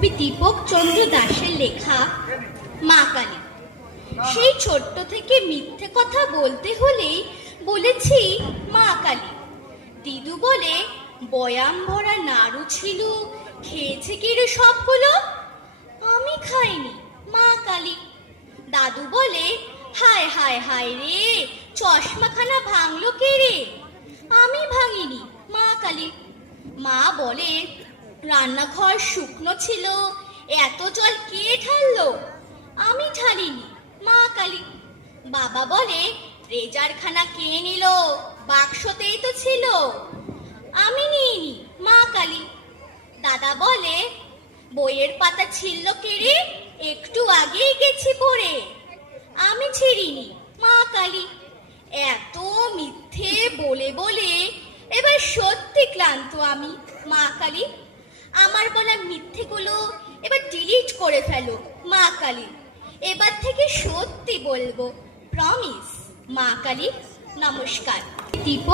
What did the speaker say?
কবি দীপক চন্দ্র দাশের লেখা মা কালী। সেই ছোট্ট থেকে মিথ্যে কথা বলতে হলেই বলেছি মা কালী। দিদু বলে বয়াম ভরা নাড়ু ছিল, খেয়েছে কি রে সবগুলো? আমি খাইনি মা কালী। দাদু বলে হায় হায় হায় রে, চশমাখানা ভাঙলো কে রে? আমি ভাঙিনি মা কালী। মা বলে রান্নাঘর শুকনো ছিল, এত জল কে ঢাললো? আমি ঢালিনি মা কালী। বাবা বলে রেজারখানা কে নিল? বাক্সতেই তো ছিল, আমি নিইনি মা কালী। দাদা বলে বইয়ের পাতা ছিঁড়ল কে রে? একটু আগেই গেছি পড়ে, আমি ছিঁড়িনি মা কালী। এত মিথ্যে বলে বলে এবার সত্যি ক্লান্ত আমি মা কালী। আমার বলা মিথ্যেগুলো এবার ডিলিট করে ফেলো মা কালী। এবার থেকে সত্যি বলবো, প্রমিস মা কালী। নমস্কার। দীপক।